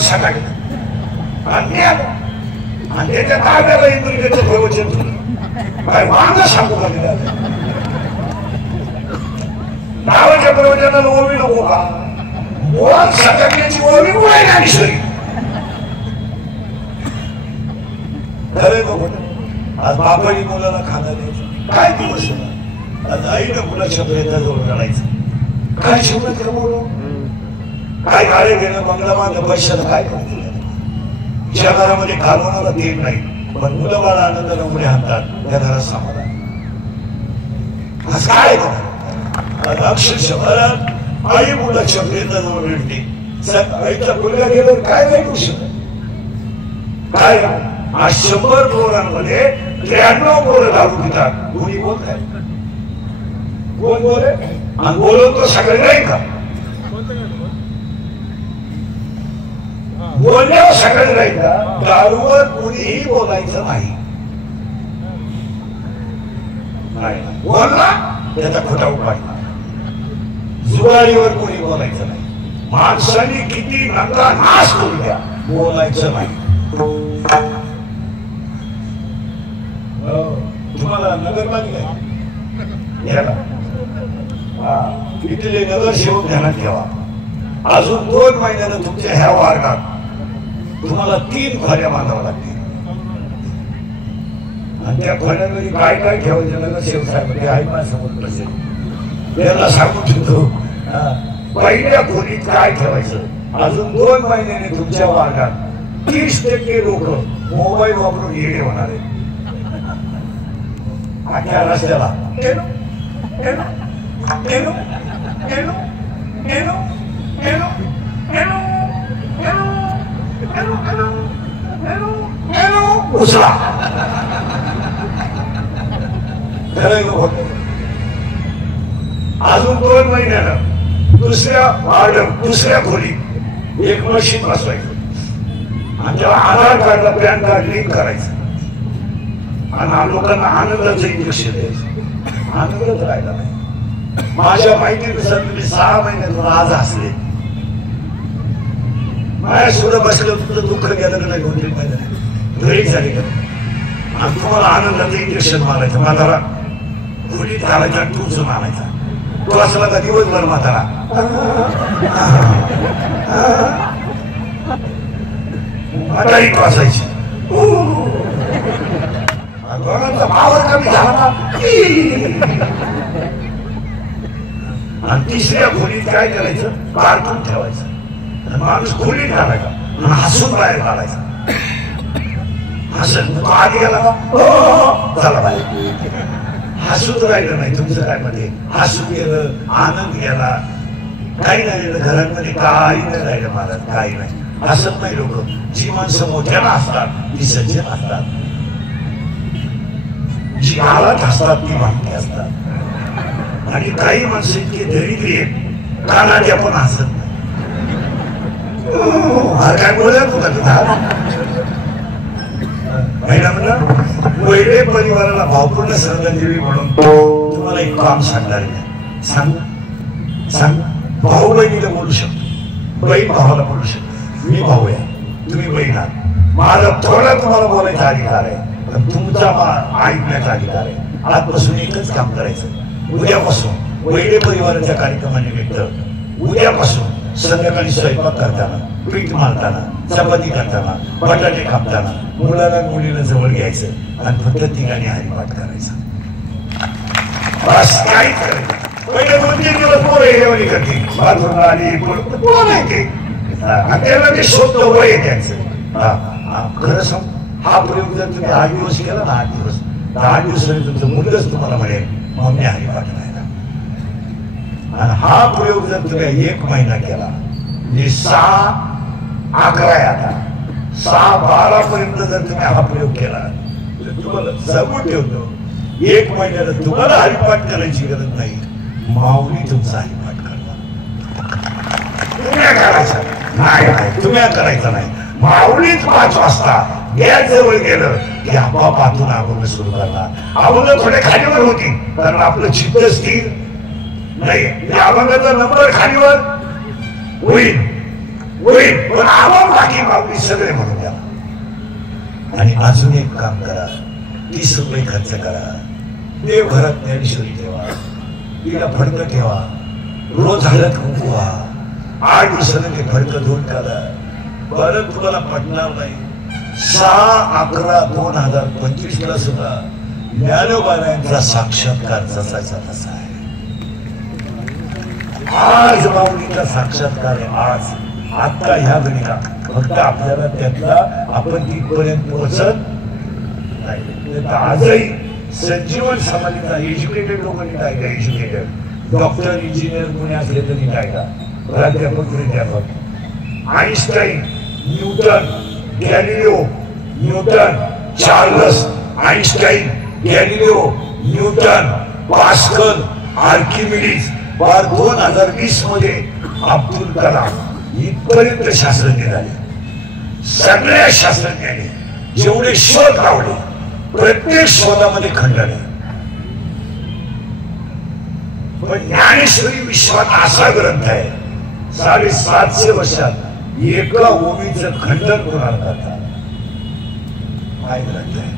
सटाकलं आणि त्याच्या ताब्याला इंद्रियाचं प्रवचन ठेवलं. काय वांग सांगू का नावाच्या प्रवचनाला ओवी नको का? बोल सटाकण्याची ओवी बोलाय ना ईश्वरी. खरं नको आज बापानी मुलाला खाना द्यायचं काय दिवस आज आईनं मुलाच्या प्रयत्नाजवळ काढायचं काय शिवण्यात का बोलू काय गाळे घेणं बंगला बांधणं पैशाला काय करतील ज्या घरामध्ये घालवणारा तेल नाही पण मुलं बाळा आनंदाने उडे हाणतात त्या घरात समाधान. आज काय अक्षरशः आई मुलाच्या प्रयत्नाजवळ मिळते आईचा मुलगा गेल्यावर काय नाही होऊ शकत काय. आज 100 पोरांमध्ये 93 पोरं दारू पितात. कोणी बोलत आहे कोण बोले आणि बोलून तो सगळे नाही का बोलण्यावर सगळे नाही का. दारूवर कुणीही बोलायचं नाही बोलला त्याचा खोटा उपाय. जुगारीवर कोणी बोलायचं नाही. माणसाने किती नका नाश करू द्या बोलायचं नाही. तुम्हाला नगरपालिका इथले नगरसेवक ध्यानात ठेवा. अजून 2 महिन्यानं तुमच्या ह्या वार्डात तुम्हाला 3 खोल्या बांधाव्या लागतील आणि त्या खोल्यांमध्ये काय काय ठेवायचं नगरसेवक साहेब ते आहे माझ्यासमोर बसेल त्याला सांगू ठेवतो. पहिल्या खोलीत काय ठेवायचं. अजून 2 महिन्याने तुमच्या वार्डात 30% लोक मोबाईल वापरून येणे होणार आहे. आख्या रस्त्याला उचला अजून 2 महिन्यानं दुसऱ्या खोलीत एक मशीन बसवायचं आणि त्याला आधार कार्डला पॅन कार्ड लिंक करायचं आणि लोकांना आनंदाचं इंजेक्शन द्यायचं. आनंदच राहिला नाही. माझ्या माहितीनुसार तुम्ही 6 महिन्यातून आज हसले. माझ्या सुद्धा बसलं तुमचं दुःख गेलं का नाही 2-3 महिने घरी झाली का आणि तुम्हाला आनंदाचं इंजेक्शन मारायचं. म्हातारा खोलीत घालायचा टूचून आणायचा. तो असला का दिवसभर म्हातारा म्हातारी टोचायची. दोघांचा पावर कमी झाला आणि तिसऱ्या खोलीत काय करायचं कार्टून ठेवायचं आणि माणूस खोलीत घालायचा आणि हसून बाहेर काढायचा. हसत तो आधी गेला का चला बाहेर. हसूच राहिलं नाही तुमचं काय मध्ये. हसू गेलं आनंद गेला काही नाही घरांमध्ये काही नाही राहिलं. महाराज काही नाही हसत नाही लोक. जी माणसं मोठ्याला असतात ती सज्जन असतात. जी गालात असतात ती माहिती असतात आणि काही माणसं इतके दरिद्री आहेत कानात आपण हसत नाही. काय बोलत होता तुझा महिला म्हणलं वैडे परिवाराला भावपूर्ण श्रद्धांजली म्हणून तुम्हाला एक काम सांगणार आहे. सांग भाऊ बहिणीला बोलू शकतो बहीण भावाला बोलू शकतो. मी भाऊ आहे तुम्ही बहीण आहात. माझा थोडा तुम्हाला बोलायचा अधिकार आहे पण तुमचा ऐकण्याचा अधिकार आहे. आजपासून एकच काम करायचं. उद्यापासून वैडे परिवाराच्या कार्यक्रमानिमित्त उद्यापासून संध्याकाळी स्वयंपाक करताना पीठ मारताना चपाती करताना बटाटे कापताना मुलाला मुलीला जवळ घ्यायचं आणि फक्त ठिकाणी हरिपाठ करायचा. बस काही करायचं. पहिले 2-3 दिवस पोरं येवणी करते बाथरूमला आली पोरं नाही ते त्याला ते शोधलं वय त्यांचं. खरं सांग हा प्रयोग जर तुम्ही 8 दिवस केला ना 8 दिवस 10 दिवसांनी तुमचं मुलगच तुम्हाला म्हणेल मम्मी हरिपाठ राहिला. आणि हा प्रयोग जर तुम्ही 1 महिना केला म्हणजे 6-11 आता 6-12 पर्यंत जर तुम्ही हा प्रयोग केला तर तुम्हाला जगून ठेवतो 1 महिन्याला तुम्हाला हरिपाठ करायची गरज नाही. माऊली तुमचा हरिपाठ करणार. तुम्ही करायचा नाही तुम्ही करायचा नाही. माऊलीच 5 वाजता गॅस जवळ गेलं की आपोआप आतून अभंग सुरू करणार. अभंग थोडे खालीवर होती कारण आपलं चित्त स्थिर नाही. या अभंगाचा नंबर खालीवर होईल होईल, पण आवाम बाकी मागणी सगळे म्हणून द्या. आणि अजून एक काम करा, 30 रुपये खर्च करा, देवघरात ज्ञानेश्वरी ठेवा, तिला फडकं ठेवा, रोज हळद कुंकू व्हा, 8 दिवसाने ते फडकं धुवून काढा. बरं तुम्हाला पटणार नाही, 6/11/2025 ला सुद्धा ज्ञानोबांचा साक्षात्कार जसाचा तसा आहे. आज माऊलीचा साक्षात्कार आहे. आज आता ह्या घडीला फक्त आपल्याला त्यातला आपण तिथपर्यंत पोहोचत नाही. आजही संजीवन समाधीचा एज्युकेटेड लोकांनी टाळला. एज्युकेटेड डॉक्टर इंजिनियर कोणी असले तरी टाळला. प्राध्यापक प्राध्यापक Einstein, Newton, Galileo, Newton, Charles Einstein, Galileo, Newton, pascal, Archimedes, 2020 मध्ये अब्दुल कलाम इथपर्यंत शास्त्रज्ञ झाले. सगळ्या शास्त्रज्ञांनी जेवढे शोध लावले प्रत्येक शोधामध्ये खंडन आहे. पण ज्ञानेश्वरी विश्वात असा ग्रंथ आहे 750 वर्षात एका ओवीचं खंडन कोणाला करतात. काय ग्रंथ आहे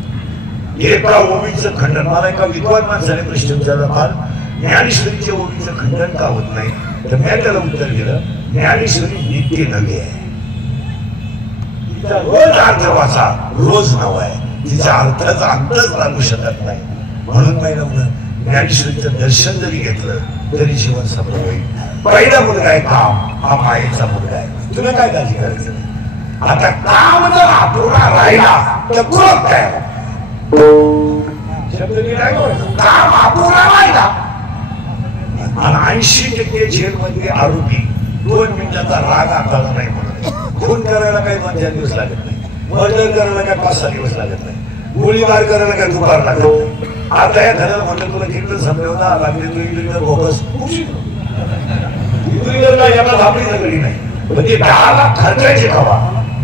एका ओवीचं खंडन. मला एका विद्वान माणसाने प्रश्न विचारला, फार ज्ञानेश्वरीच्या ओवीचं खंडन का होत नाही, तर मी त्याला उत्तर दिलं, ज्ञानेश्वरी नित्य नवी आहे. तिचा रोज अर्थ वाचा, रोज नव आहे. तिच्या अर्थाचा अंतच लागू शकत नाही. म्हणून महिला ज्ञानेश्वरीचं दर्शन जरी घेतलं तरी जीवन सफल होईल. पहिला मुलगा आहे काम, हा मायेचा मुलगा आहे. तुला काय काळजी करायचं नाही. आता काम जर अपुरा राहिला तर क्रोध काय शब्द काम अपुरा राहिला. आणि 80% जेलमध्ये आरोपी 2 मिनिटाचा राग आकाळला नाही म्हणून. खून करायला काही 2-4 दिवस लागत नाही, मर्डर करायला काय 5-6 दिवस लागत नाही, गोळीबार करायला काय दुपार लागत नाही. आता या घराला म्हटलं तुला किती समजवता लागले तू इकडे बोगस याला धापडी सगळी नाही. म्हणजे 10 लाख खर्चायचे खावा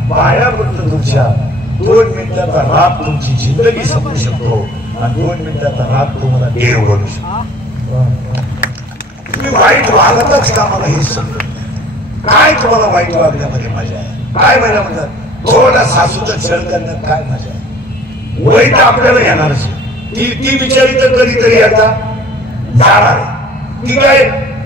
बाया पडतं तुमच्या. 2 मिनिटाचा राग तुमची जिंदगी संपू शकतो आणि 2 मिनिटाचा राग तुम्हाला देव बनू शकतो. तुम्ही वाईट वागतच का मला हे समजत नाही. काय तुम्हाला वाईट वागण्यामध्ये मजा आहे? काय मला म्हणतात थोडा सासूचं छळ करण्यात काय मजा आहे? वय तर आपल्याला येणारच. ती बिचारी तर कधीतरी आता जाणार आहे. ती काय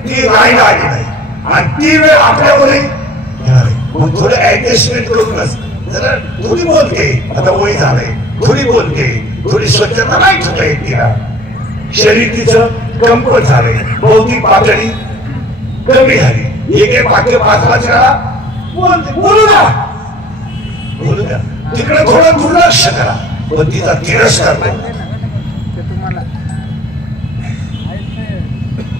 ती राहायला आली नाही आणि ती वेळ आपल्यावर येणार आहे. मग थोडं ऍडजस्टमेंट करूनच जरा थोडी बोलते. आता वय झालंय, थोडी बोलते, थोडी स्वच्छता नाही ठेवता येत तिला. शरीर तिचं कमकुवत झालंय, बौद्धिक पातळी कमी झाली. एक वाक्य 5-5 वेळा बोलू द्या, बोलू द्या. तिकडे थोडं दुर्लक्ष करा, पण तिचा तिरस्कार नाही.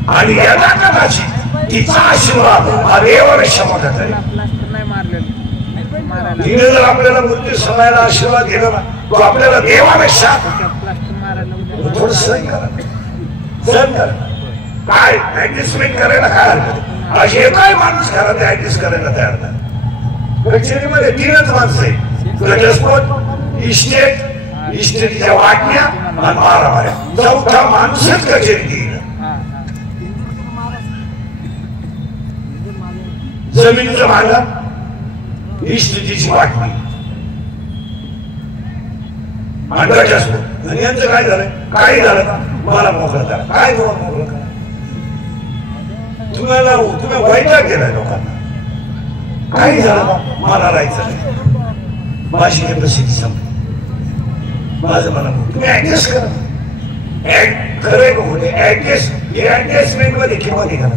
आणि या कदाची तिचा आशीर्वाद हा देवापेक्षा मोठा तरी. तिने जर आपल्याला मृत्यू समयाला आशीर्वाद दिला ना, तो आपल्याला देवापेक्षा थोडं सहन करा, सहन करा. काय ऍडजस्टमेंट करायला काय हरकत? असे काय माणूस घरात ऍडजस्ट करायला तयार नाही. कचेरीमध्ये 3च माणसं आहे, घटस्फोट, इस्टेटच्या वाटण्या आणि मारामाऱ्या. 4था माणूसच कचेरी देईल. जमिनीचं भांडण, इस्टेटीची वाटणी आणि घटस्फोट. आणि यांचं काय झालं? काही झालं का मला मोकळं करा. काय तुम्हाला मोकळं करा? तुम्ही वैताग केलाय लोकांना. काही झालं का मला राहायचं नाही, माझी कॅपॅसिटी संपली, माझं मला तुम्ही ऍडजस्ट करा. खरंय का होते ऍडजस्टमेंट मध्ये किंमत आहे का?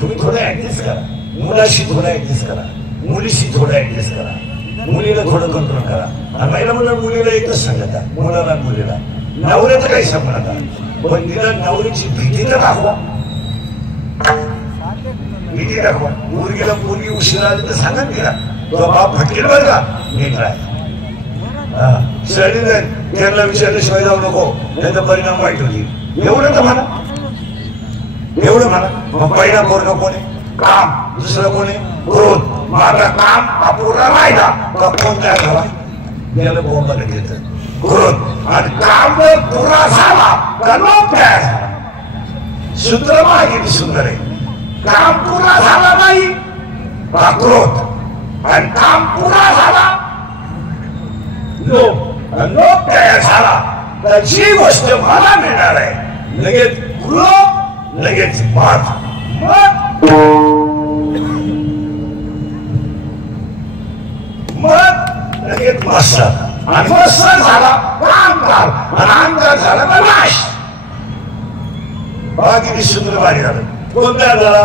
तुम्ही थोडं ऍडजस्ट करा. मुलाशी थोडं ऍडजस्ट करा, मुलीशी थोडं ऍडजस्ट करा, मुलीला थोडं कंट्रोल करा. आणि महिला म्हणून मुलीला एकच सांगता, मुलाला मुलीला नवऱ्याचं काही सांगू नका, पण तिला नवऱ्याची भीती तर दाखवा. भीती दाखवा. मुलगीला मुलगी उशिरा आली तर सांगा तिला तो बाप फटकेल बरं का, नीट राहा. त्यांना विचारल्याशिवाय जाऊ नको, त्याचा परिणाम वाईट होईल. एवढं तर म्हणा, एवढं म्हणा. मग पहिला पोरगा कोणी? काम. दुसरं कोणी? क्रोध. मग आता काम अपुरा राहिला का कोण काय झाला? याला बोंबाला घेत क्रोध. आणि काम जर पुरा झाला का लोक काय झाला? सूत्र माहिती सुंदर आहे. काम पुरा झाला नाही का क्रोध आणि काम पुरा झाला लोक तयार झाला तर जी गोष्ट मला मिळणार आहे लगेच क्रोध लगेच मत लगेच मत्सर आणि मत्सर झाला अहंकार आणि अहंकार झाला तर नाश बघा किती सुंदर भारी झालं कोणत्या झाला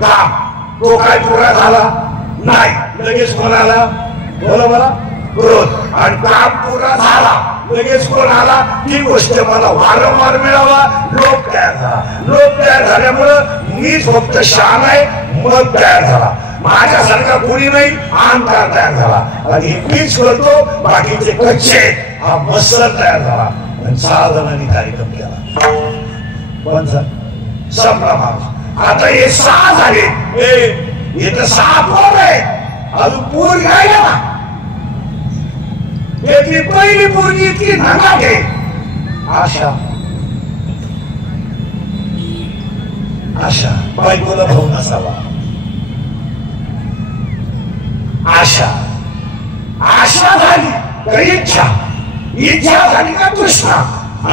काम तो काय पुरा झाला नाही लगेच कोणाला बोला मला क्रोध आणि काम पुरा झाला लगेच कोण आला ती गोष्ट मला वारंवार मिळावा लोक तयार झाल्यामुळं मीच फक्त शहाणा आहे मत तयार झाला माझ्यासारखा कोणी नाही अहंकार तयार झाला आणि मीच करतो बाकीचे कच्चे हा मत्सर तयार झाला आणि 6 जणांनी कार्यक्रम केला पण संपला माणूस आता हे 6 झाले हे तर 6 पोर आहे अजून पोर राहिले ना यातली पहिली पोरगी इतकी नागाट आहे आशा बायकोला भाऊ नसावा आशा झाली का इच्छा झाली का तृष्णा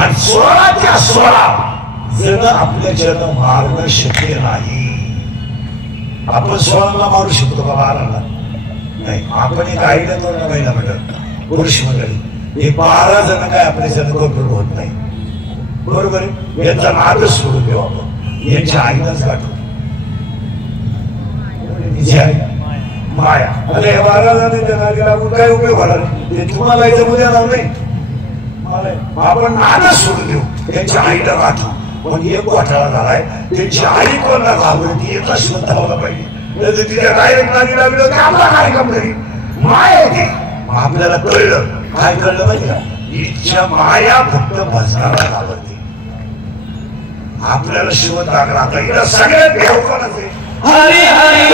आणि 16च्या 16 जण आपल्या जन्म मारणं शक्य नाही आपण 16ला मारू शकतो का 12ला नाही आपण एक आयडिया 2 महिना म्हणत पुरुष मंडळी हे 12 जण काय आपले जण कंट्रोल होत नाही बरोबर आहे यांचा नादच सोडून देऊ आपण यांच्या आईलाच गाठू तिची आई माया अरे 12 जणांच्या नादी लागून काय उपयोग होणार ते तुम्हाला इथं उद्या नाव नाही आपण नादच सोडून देऊ त्यांच्या आईला गाठू पण एक घोटाळा झालाय त्यांची आई कोणाला घाबरती येत असलं धावला पाहिजे तिच्या डायरेक्ट नादी लागलं की आपला कार्यक्रम करी माया होती आपल्याला कळलं काय कळलं माहिती का इच्छा माया फक्त भजनाला घाबरते आपल्याला शिवत लागला आता इथं सगळ्यात भेव कोणाच आहे हरी हरी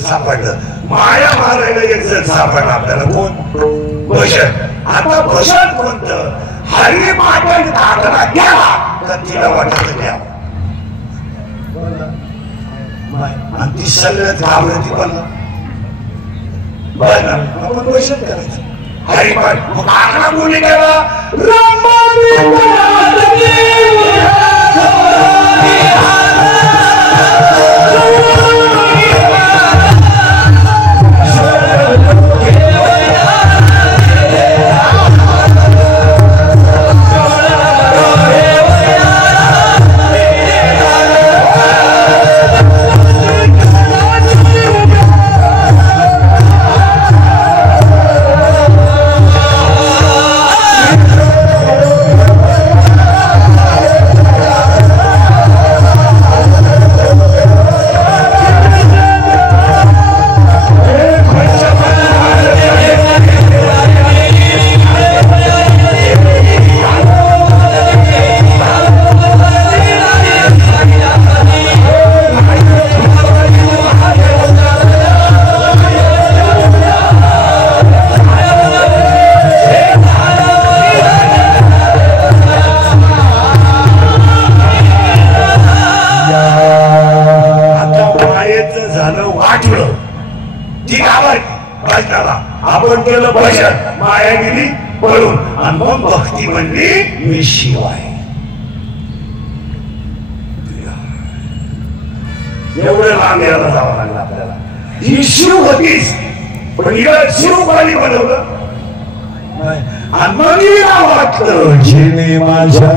सापडलं माया मारायला एक जण सापडला आपल्याला कोण भजन आता भजन कोणतं हरी मागण टाकला गेला तर तिला वाटत द्यावं आणि ती सगळ्यात घाबरती पण बरं आपण भजन करायचं हरी मग आकडा कोणी केला आपण केलं भजन माया गेली पळून आणि मग भक्ती म्हणली मी शिव आहे एवढं लांब यायला जावं लागलं आपल्याला ही शिव होतीच पण हिला शिव कोणी बनवलं आणि मग हिला वाटलं जिने माझ्या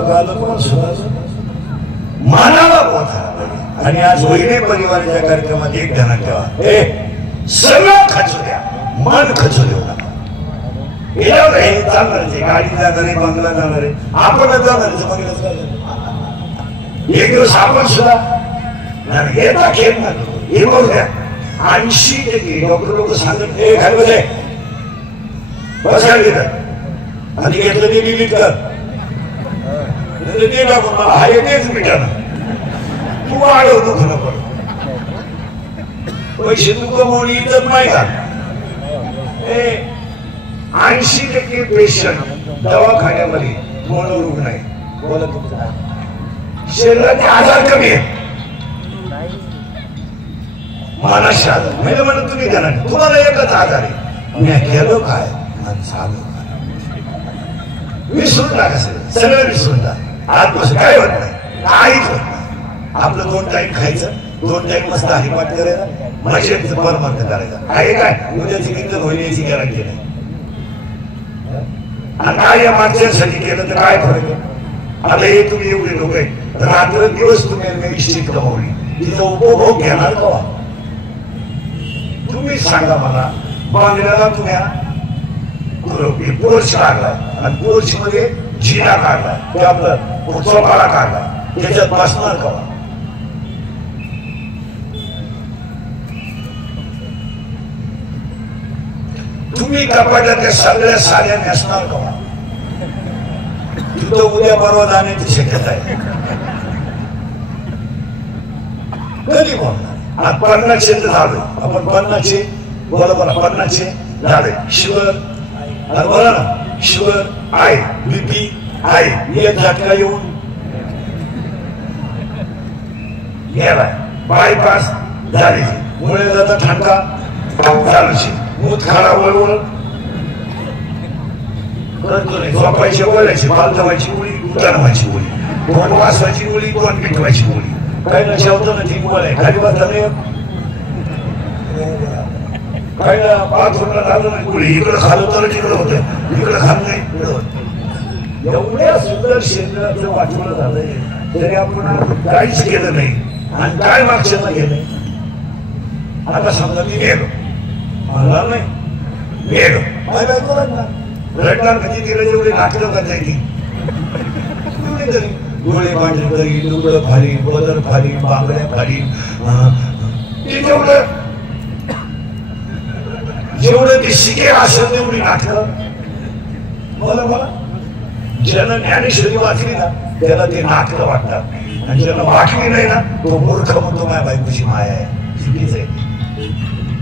तुम्हाला कळलं तुम्हाला सुद्धा मानाला बोधा. आणि आज वैरे परिवाराच्या कार्यक्रमात एक ध्यानात ठेवा, हे सगळं खचू द्या, मन खचू देऊ नका. हे चालणार आहे, गाडी जाणार आहे, बंगला जाणार आहे, आपणच जाणार आहे, बंगल्याच जाणार. एक दिवस आपण सुद्धा येता खेळ ना हे बघू द्या. 80% डॉक्टर लोक सांगत हे खाली बस बसायला घेतात आणि घेतलं ते डिलीट कर ते टाकून मला हा येतेच मिटाना तू वाढव दुखणं पण पैसे तू कमवणी इज्जत नाही का. 80% पेशंट दवाखान्यामध्ये मनोरुग्ण आहे. बोला तुमचा शरीराचे आजार कमी आहेत, मानसी आजार म्हणजे म्हणून तुम्ही देणार तुम्हाला एकच आजार आहे, मी गेलो काय झालो विसरून टाका, सगळं विसरून टाका. आजपासून काय होत नाही, काहीच होत नाही. आपलं 2 टाइम खायचं, 2 टाइम मस्त हरिपाठ करायचा, मजेत परमार्थ करायचा. आहे काय उद्याची किंमत होईल याची गॅरंटी नाही. आणि काय या माणसांसाठी केलं तर काय फरक आहे. आता हे तुम्ही एवढे लोक आहेत, रात्र दिवस तुम्ही निश्चित कमवली, तिचा उपभोग घेणार का. तुम्ही सांगा मला, बांगल्याला तुम्ही पोर्च काढला आणि पोर्च मध्ये जिना काढला, ते आपलं चोपाळा काढला, त्याच्यात बसणार का. तुम्ही कपाटातल्या सगळ्या साड्या नेसणार का. तिथं उद्या परवा जाण्याची शक्यता आहे. कधी बोलणार. आज 50 झालो आपण, 50 बोला बोला 50 झाले. शुगर बोला ना, शुगर आहे, बीपी आहे, एक झटका येऊन गेलाय, बायपास झाली, मुळे जाता ठणका चालूची, मूत खाडा वळवळ झोपायची, बोलायची, माल धवायची गोळी, उतरवायची गोळी, तोंड वाचवायची गोळी, तोंड पिटवायची गोळी, काही ना शेवतो ना ती बोलाय खाली बसला नाही, काही ना बाथरूमला लागलं नाही गोळी, इकडं खालं तर तिकडं होतं, इकडं खाल्लं नाही इकडं होतं. एवढ्या सुंदर शरीराचं वाटवलं झालंय तरी आपण काहीच केलं नाही. आणि काय मागच्याला गेलंय. आता समजा मी गेलो, म्हणणार नाही गेलो, काय बायको रडणार म्हणजे तिला जेवढे नाटकं करता येईल तेवढे तरी डोळे पांढरे करी, डोळं फाडी, बदर फाडी, बांगड्या फाडी, ते तेवढं जेवढं ते शिकेल असेल तेवढी नाटकं. मला मला ज्यानं ज्ञानेश्वरी वाचली ना त्याला ते नाटकं वाटतात, आणि ज्यानं वाटली नाही ना तो मूर्ख म्हणतो माझ्या बायकोची माया आहे, चुकीच आहे.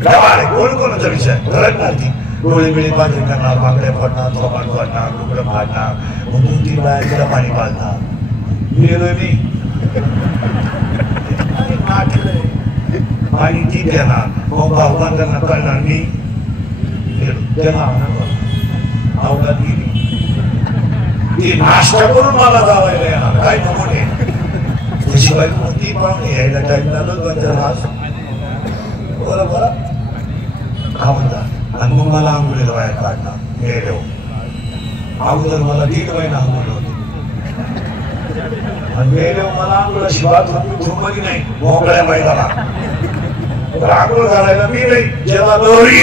गावाला कोण कोणाचा विचार रडणार, ती डोळे बिळे पांढरे करणार, बांगड्या फाडणार, थोपाट फाडणार, डोकं फाडणार, 2-3 बाया तिला पाणी पाजणार. गेलोय मी आणि ती देणार, मग भावबांधांना कळणार मी गेलो, त्याला आवडत गेली. ती नाश्ता करून मला जावायला येणार, काय नमुने तुझी बायको ती पाहुणे यायला टाइम लागत बोला बोला खाऊन जा. आणि मग मला आंघोळीला बाहेर काढणार, गेलो अगोदर मला 1.5 महिना आंघोळ होती, आणि गेलो मला आंघोळाची बात झोपली नाही, मोकळ्या मैदानात आंघोळ घालायला मी नाही, ज्याला लोरी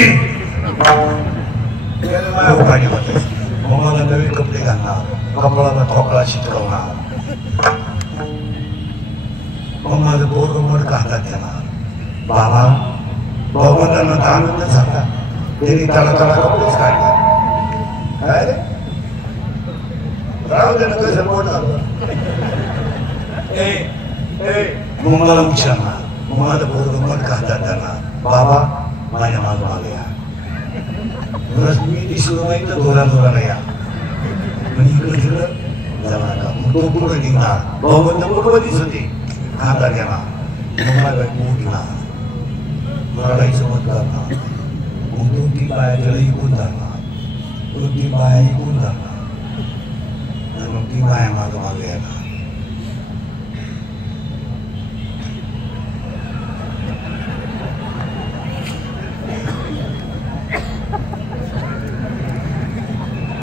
उभारी होते. मग मला नवीन कपडे घालणार, कपडाला ठोकळा चिटकवणार, मग माझं पोरग मडका हातात देणार. बाबा भगवंतांना तर आनंद झाला, त्यांनी त्याला कपडेच काढले. काय रे राहू दे ना, कसं बोट झालं. मग मला विचारणार, मग माझं पोरग मडका हातात देणार. बाबा माझ्या माग मागे या, मी दिसलो नाही तर धोरा या, म्हणजे इकडं तिकडं जाणार का. मग तो पुढे निघणार, भगवंत बरोबरीच होते, हातात घेणार, मग माझ्या उठणार, रडायचं मत करणार, मग 2-3 बाया त्याला इकून धरणार, 2-3 बाया इकून धरणार, आणि मग ती बाया मागं मागे येणार.